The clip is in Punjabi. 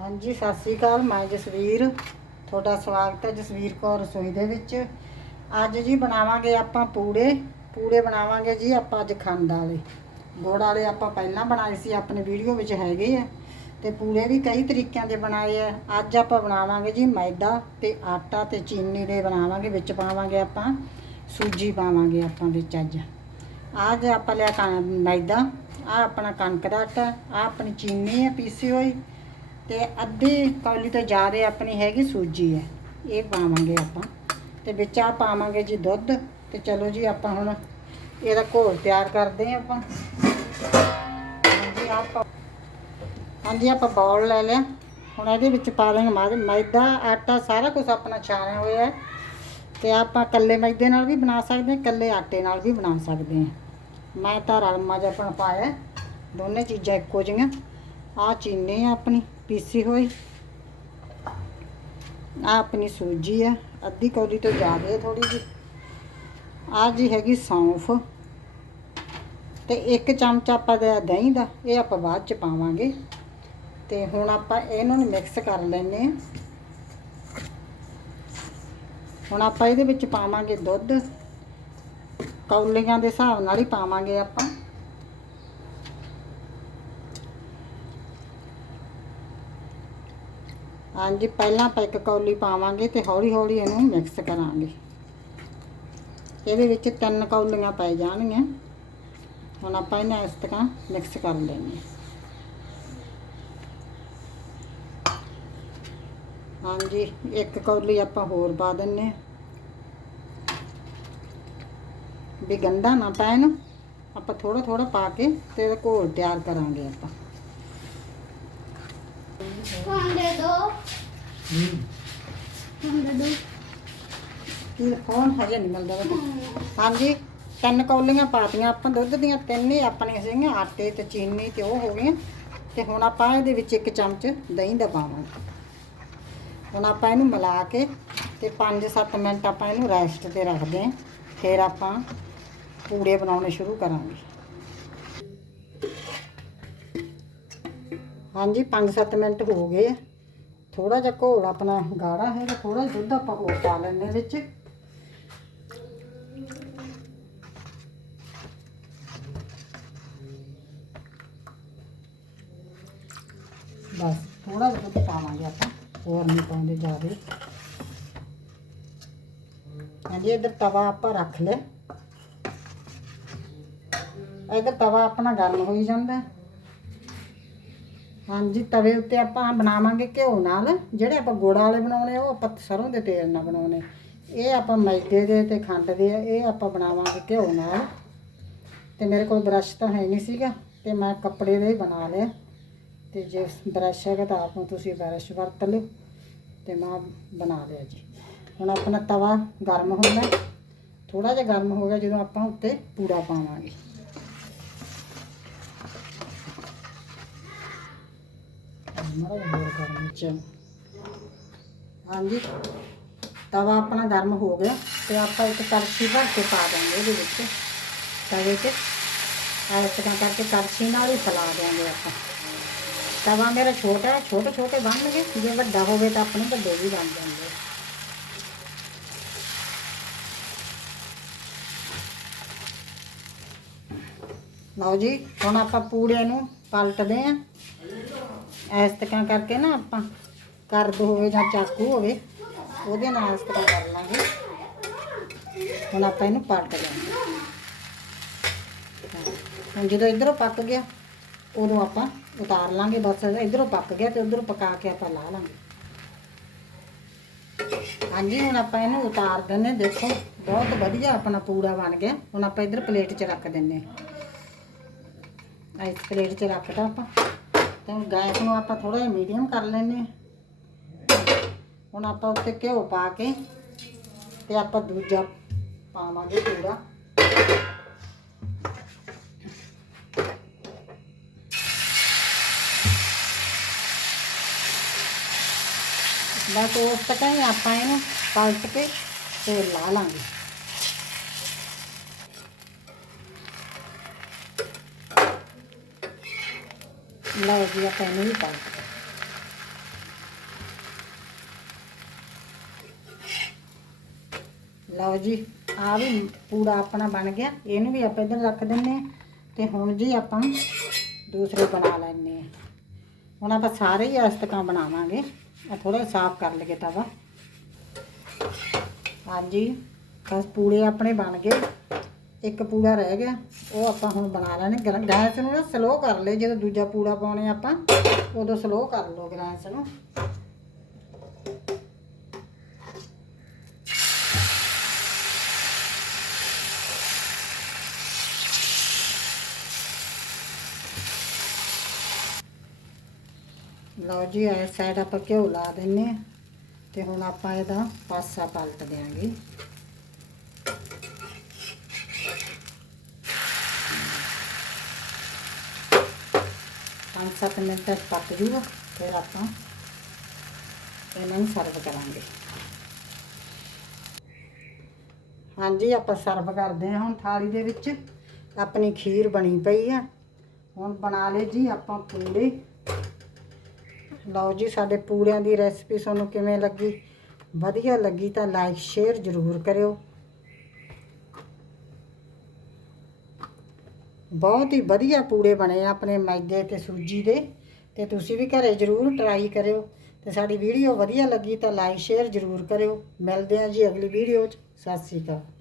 ਹਾਂਜੀ, ਸਤਿ ਸ੍ਰੀ ਅਕਾਲ, ਮੈਂ ਜਸਵੀਰ। ਤੁਹਾਡਾ ਸਵਾਗਤ ਹੈ ਜਸਵੀਰ ਕੌਰ ਰਸੋਈ ਦੇ ਵਿੱਚ। ਅੱਜ ਜੀ ਬਣਾਵਾਂਗੇ ਆਪਾਂ ਪੂੜੇ। ਪੂੜੇ ਬਣਾਵਾਂਗੇ ਜੀ ਆਪਾਂ ਅੱਜ ਖੰਡ ਵਾਲੇ। ਗੁੜ ਵਾਲੇ ਆਪਾਂ ਪਹਿਲਾਂ ਬਣਾਏ ਸੀ, ਆਪਣੇ ਵੀਡੀਓ ਵਿੱਚ ਹੈਗੇ ਆ। ਤੇ ਪੂੜੇ ਵੀ ਕਈ ਤਰੀਕਿਆਂ ਦੇ ਬਣਾਏ ਆ। ਅੱਜ ਆਪਾਂ ਬਣਾਵਾਂਗੇ ਜੀ ਮੈਦਾ ਤੇ ਆਟਾ ਤੇ ਚੀਨੀ ਦੇ ਬਣਾਵਾਂਗੇ, ਵਿੱਚ ਪਾਵਾਂਗੇ ਆਪਾਂ। ਸੂਜੀ ਪਾਵਾਂਗੇ ਆਪਾਂ ਵਿੱਚ ਅੱਜ। ਅੱਜ ਆਪਾਂ ਲਿਆ ਕਣ, ਮੈਦਾ। ਆ ਆਪਣਾ ਕਣਕ ਦਾ ਆਟਾ। ਆ ਆਪਣੀ ਚੀਨੀ ਹੈ ਪੀਸੀ ਹੋਈ। ਤੇ ਅੱਧੀ ਕੌਲੀ ਤੋਂ ਜ਼ਿਆਦਾ ਆਪਣੀ ਹੈਗੀ ਸੂਜੀ ਹੈ, ਇਹ ਪਾਵਾਂਗੇ ਆਪਾਂ। ਤੇ ਵਿੱਚ ਆ ਪਾਵਾਂਗੇ ਜੀ ਦੁੱਧ, ਤੇ ਚਲੋ ਜੀ ਆਪਾਂ ਹੁਣ ਇਹਦਾ ਘੋਲ ਤਿਆਰ ਕਰਦੇ ਹਾਂ ਆਪਾਂ। ਹਾਂਜੀ ਆਪਾਂ ਹਾਂਜੀ, ਆਪਾਂ ਬਾਉਲ ਲੈ ਲਿਆ। ਹੁਣ ਇਹਦੇ ਵਿੱਚ ਪਾ ਦਾਂਗੇ ਮਾ- ਮੈਦਾ, ਆਟਾ, ਸਾਰਾ ਕੁਝ ਆਪਣਾ ਛਾਣਿਆ ਹੋਇਆ ਹੈ। ਤੇ ਆਪਾਂ ਕੱਲੇ ਮੈਦੇ ਨਾਲ ਵੀ ਬਣਾ ਸਕਦੇ ਹਾਂ ਕੱਲੇ ਆਟੇ ਨਾਲ ਵੀ ਬਣਾ ਸਕਦੇ ਹਾਂ। ਮੈਂ ਤਾਂ ਰਲਮਾ ਜਿਹਾ ਆਪਣਾ ਪਾਇਆ ਦੋਨੇ ਚੀਜ਼ਾਂ ਇੱਕੋ ਜਿਹੀਆਂ। ਆ ਚੀਨੀ ਆ ਆਪਣੀ। ਪੀਸੀ ਹੋਈ ਆ ਆਪਣੀ ਸੂਜੀ ਆ, ਅੱਧੀ ਕੌਲੀ ਤੋਂ ਜ਼ਿਆਦਾ ਹੈ ਥੋੜੀ ਜਿਹੀ। ਆ ਜੀ ਹੈਗੀ ਸੌਂਫ ਤੇ ਇੱਕ ਚਮਚ ਆਪਾਂ ਦਾ ਦਹੀਂ ਦਾ, ਇਹ ਆਪਾਂ ਬਾਅਦ ਚ ਪਾਵਾਂਗੇ। ਤੇ ਹੁਣ ਆਪਾਂ ਇਹਨਾਂ ਨੂੰ ਮਿਕਸ ਕਰ ਲੈਨੇ ਆ ਹੁਣ ਆਪਾਂ ਇਹਦੇ ਵਿੱਚ ਪਾਵਾਂਗੇ ਦੁੱਧ। ਕੌਲੀਆਂ ਦੇ ਹਿਸਾਬ ਨਾਲ ਹੀ ਪਾਵਾਂਗੇ ਆਪਾਂ। ਹਾਂਜੀ, ਪਹਿਲਾਂ ਆਪਾਂ ਇੱਕ ਕੌਲੀ ਪਾਵਾਂਗੇ ਤੇ ਹੌਲੀ ਹੌਲੀ ਇਹਨੂੰ ਮਿਕਸ ਕਰਾਂਗੇ। ਇਹਦੇ ਵਿੱਚ ਤਿੰਨ ਕੌਲੀਆਂ ਪੈ ਜਾਣਗੀਆਂ। ਹੁਣ ਆਪਾਂ ਇਹਨਾਂ ਇਸ ਤਰ੍ਹਾਂ ਮਿਕਸ ਕਰ ਲੈਣੇ ਹਾਂਜੀ, ਇੱਕ ਕੌਲੀ ਆਪਾਂ ਹੋਰ ਪਾ ਦਿੰਨੇ ਹਾਂ। ਵੀ ਗੰਦਾ ਨਾ ਪੈਣ। ਆਪਾਂ ਥੋੜਾ ਥੋੜਾ ਪਾ ਕੇ ਤੇ ਇਹਦਾ ਘੋਲ ਤਿਆਰ ਕਰਾਂਗੇ ਆਪਾਂ। ਦੇ ਦੋ। ਫੋਨ ਹਜੇ ਨਹੀਂ ਮਿਲਦਾ ਬੇਟਾ ਹਾਂਜੀ, ਤਿੰਨ ਕੌਲੀਆਂ ਪਾਤੀਆਂ ਆਪਾਂ, ਦੁੱਧ ਦੀਆਂ ਤਿੰਨ ਹੀ ਆਪਣੀਆਂ ਸੀਗੀਆਂ, ਆਟੇ ਤੇ ਚੀਨੀ ਤੇ ਉਹ ਹੋ ਗਈਆਂ। ਤੇ ਹੁਣ ਆਪਾਂ ਇਹਦੇ ਵਿੱਚ ਇੱਕ ਚਮਚ ਦਹੀਂ ਦਾ ਪਾਵਾਂਗੇ ਹੁਣ ਆਪਾਂ ਇਹਨੂੰ ਮਿਲਾ ਕੇ ਤੇ 5-7 ਮਿੰਟ ਆਪਾਂ ਇਹਨੂੰ ਰੈਸਟ ਤੇ ਰੱਖਦੇ ਹਾਂ। ਫਿਰ ਆਪਾਂ ਪੂੜੇ ਬਣਾਉਣੇ ਸ਼ੁਰੂ ਕਰਾਂਗੇ। ਹਾਂਜੀ 5-7 ਮਿੰਟ ਹੋ ਗਏ ਥੋੜਾ ਜਿਹਾ ਘੋਲ ਆਪਣਾ ਗਾੜਾ ਹੈਗਾ ਥੋੜਾ ਦੁੱਧ ਆਪਾਂ ਹੋਰ ਪਾ ਲੈਣੇ ਵਿੱਚ। ਬਸ ਥੋੜਾ ਜਿਹਾ ਦੁੱਧ ਪਾਵਾਂਗੇ ਆਪਾਂ, ਹੋਰ ਨਹੀਂ ਪਾਉਂਦੇ ਜ਼ਿਆਦਾ। ਹਾਂਜੀ, ਇੱਧਰ ਤਵਾ ਆਪਾਂ ਰੱਖ ਲਿਆ। ਇੱਧਰ ਤਵਾ ਆਪਣਾ ਗਰਮ ਹੋਈ ਜਾਂਦਾ। ਹਾਂਜੀ, ਤਵੇ ਉੱਤੇ ਆਪਾਂ ਬਣਾਵਾਂਗੇ ਘਿਓ ਨਾਲ। ਜਿਹੜੇ ਆਪਾਂ ਗੁੜ ਵਾਲੇ ਬਣਾਉਣੇ, ਉਹ ਆਪਾਂ ਸਰੋਂ ਦੇ ਤੇਲ ਨਾਲ ਬਣਾਉਣੇ। ਇਹ ਆਪਾਂ ਮੈਦੇ ਦੇ ਤੇ ਖੰਡ ਦੇ ਆ, ਇਹ ਆਪਾਂ ਬਣਾਵਾਂਗੇ ਘਿਓ ਨਾਲ। ਤੇ ਮੇਰੇ ਕੋਲ ਬ੍ਰਸ਼ ਤਾਂ ਹੈ ਨਹੀਂ ਸੀਗਾ, ਤੇ ਮੈਂ ਕੱਪੜੇ ਦੇ ਹੀ ਬਣਾ ਲਿਆ ਤੇ ਜੇ ਬ੍ਰਸ਼ ਹੈਗਾ ਤਾਂ ਆਪ ਨੂੰ ਤੁਸੀਂ ਬ੍ਰਸ਼ ਵਰਤ ਲਿਓ, ਤੇ ਮੈਂ ਬਣਾ ਲਿਆ ਜੀ। ਹੁਣ ਆਪਣਾ ਤਵਾ ਗਰਮ ਹੁੰਦਾ ਥੋੜਾ ਜਿਹਾ ਗਰਮ ਹੋ ਗਿਆ, ਜਦੋਂ ਆਪਾਂ ਉੱਤੇ ਪੂੜਾ ਪਾਵਾਂਗੇ। ਮਾੜਾ ਹੋਰ ਗਰਮ ਚ ਹਾਂਜੀ, ਤਵਾ ਆਪਣਾ ਗਰਮ ਹੋ ਗਿਆ ਤੇ ਆਪਾਂ ਇੱਕ ਕੜਛੀ ਭਰ ਕੇ ਪਾ ਦਾਂਗੇ ਇਹਦੇ ਵਿੱਚ। ਤਵੇ ਤੇ। ਇਸ ਤਰ੍ਹਾਂ ਕਰਕੇ ਕੜਛੀ ਨਾਲ ਹੀ ਫੈਲਾ ਦਿਆਂਗੇ ਆਪਾਂ। ਤਵਾ ਮੇਰਾ ਛੋਟਾ ਹੈ ਛੋਟੇ ਛੋਟੇ ਬਣਨਗੇ। ਜੇ ਵੱਡਾ ਹੋਵੇ ਤਾਂ ਆਪਣੇ ਵੱਡੇ ਵੀ ਬਣ ਜਾਣਗੇ ਲਓ ਜੀ, ਹੁਣ ਆਪਾਂ ਪੂੜੇ ਨੂੰ ਪਲਟਦੇ ਆਂ ਇਸ ਤਰ੍ਹਾਂ ਕਰਕੇ ਨਾ ਆਪਾਂ ਕਰਦ ਹੋਵੇ ਜਾਂ ਚਾਕੂ ਹੋਵੇ, ਉਹਦੇ ਨਾਲ ਇਸ ਤਰ੍ਹਾਂ ਕਰ ਲਾਂਗੇ। ਹੁਣ ਆਪਾਂ ਇਹਨੂੰ ਪਲਟ ਲਾਂਗੇ। ਹੁਣ ਜਦੋਂ ਇਧਰੋਂ ਪੱਕ ਗਿਆ, ਉਦੋਂ ਆਪਾਂ ਉਤਾਰ ਲਾਂਗੇ। ਬਸ ਇਧਰੋਂ ਪੱਕ ਗਿਆ ਤੇ ਉਧਰੋਂ ਪਕਾ ਕੇ ਆਪਾਂ ਲਾ ਲਾਂਗੇ। ਹਾਂਜੀ, ਹੁਣ ਆਪਾਂ ਇਹਨੂੰ ਉਤਾਰ ਦਿੰਨੇ ਦੇਖੋ, ਬਹੁਤ ਵਧੀਆ ਆਪਣਾ ਪੂੜਾ ਬਣ ਗਿਆ। ਹੁਣ ਆਪਾਂ ਇਧਰ ਪਲੇਟ 'ਚ ਰੱਖ ਦਿੰਨੇ ਇਸ ਪਲੇਟ 'ਚ ਰੱਖਦਾ ਆਪਾਂ। ਤੇ ਹੁਣ ਗੈਸ ਨੂੰ ਆਪਾਂ ਥੋੜਾ ਜਿਹਾ ਮੀਡੀਅਮ ਕਰ ਲੈਨੇ ਹਾਂ। ਹੁਣ ਆਪਾਂ ਉੱਤੇ ਘਿਓ ਪਾ ਕੇ ਤੇ ਆਪਾਂ ਦੂਜਾ ਪਾਵਾਂਗੇ ਪੂੜਾ ਬਸ ਉਸ ਤੱਕ ਹੀ ਆਪਾਂ ਇਹਨੂੰ ਪਲਟ ਕੇ ਤੇਲ ਲਾ ਲਾਂਗੇ ਲਓ ਜੀ ਆਪਾਂ ਇਹਨੂੰ ਵੀ ਪਾ ਲਓ ਜੀ ਆ ਵੀ ਪੂਰਾ ਆਪਣਾ ਬਣ ਗਿਆ। ਇਹਨੂੰ ਵੀ ਆਪਾਂ ਇੱਧਰ ਰੱਖ ਦਿੰਨੇ ਆ ਤੇ ਹੁਣ ਜੀ ਆਪਾਂ ਦੂਸਰੇ ਬਣਾ ਲੈਣੇ ਆ ਹੁਣ ਆਪਾਂ ਸਾਰੇ ਹੀ ਅਸਤਕਾਂ ਬਣਾਵਾਂਗੇ। ਆ ਥੋੜਾ ਸਾਫ਼ ਕਰ ਲੱਗੇ ਤਾਂ ਵਾ ਹਾਂਜੀ, ਬਸ ਪੂੜੇ ਆਪਣੇ ਬਣ ਗਏ। ਇੱਕ ਪੂੜਾ ਰਹਿ ਗਿਆ, ਉਹ ਆਪਾਂ ਹੁਣ ਬਣਾ ਲੈਣੇ। ਗੈਸ ਨੂੰ ਨਾ ਸਲੋ ਕਰ ਲੈ, ਜਦੋਂ ਦੂਜਾ ਪੂੜਾ ਪਾਉਣੇ ਆਪਾਂ, ਉਦੋਂ ਸਲੋ ਕਰ ਲਓ ਗੈਸ ਨੂੰ। ਲਓ ਜੀ, ਇਹ ਸਾਈਡ ਆਪਾਂ ਘਿਓ ਲਾ ਦਿੰਨੇ ਤੇ ਹੁਣ ਆਪਾਂ ਇਹਦਾ ਪਾਸਾ ਪਲਟ ਦੇਾਂਗੇ 5-7 ਮਿੰਟ ਤੱਕ ਪੱਕ ਜੂਗਾ, ਫਿਰ ਆਪਾਂ ਇਹਨਾਂ ਨੂੰ ਸਰਵ ਕਰਾਂਗੇ। ਹਾਂਜੀ, ਆਪਾਂ ਸਰਵ ਕਰਦੇ ਹਾਂ ਹੁਣ ਥਾਲੀ ਦੇ ਵਿੱਚ। ਆਪਣੀ ਖੀਰ ਬਣੀ ਪਈ ਆ। ਹੁਣ ਬਣਾ ਲਏ ਜੀ ਆਪਾਂ ਪੂੜੇ। ਲਓ ਜੀ, ਸਾਡੇ ਪੂੜਿਆਂ ਦੀ ਰੈਸਪੀ ਤੁਹਾਨੂੰ ਕਿਵੇਂ ਲੱਗੀ? ਵਧੀਆ ਲੱਗੀ ਤਾਂ ਲਾਈਕ ਸ਼ੇਅਰ ਜ਼ਰੂਰ ਕਰਿਓ। ਬਹੁਤ ਹੀ ਵਧੀਆ ਪੂੜੇ ਬਣੇ ਆ ਆਪਣੇ ਮੈਦੇ ਤੇ ਸੂਜੀ ਦੇ, ਤੇ ਤੁਸੀਂ ਵੀ ਘਰੇ ਜ਼ਰੂਰ ਟਰਾਈ ਕਰਿਓ। ਤੇ ਸਾਡੀ ਵੀਡੀਓ ਵਧੀਆ ਲੱਗੀ ਤਾਂ ਲਾਈਕ ਸ਼ੇਅਰ ਜ਼ਰੂਰ ਕਰਿਓ। ਮਿਲਦੇ ਹਾਂ ਜੀ ਅਗਲੀ ਵੀਡੀਓ 'ਚ। ਸਤਿ ਸ਼੍ਰੀ ਅਕਾਲ।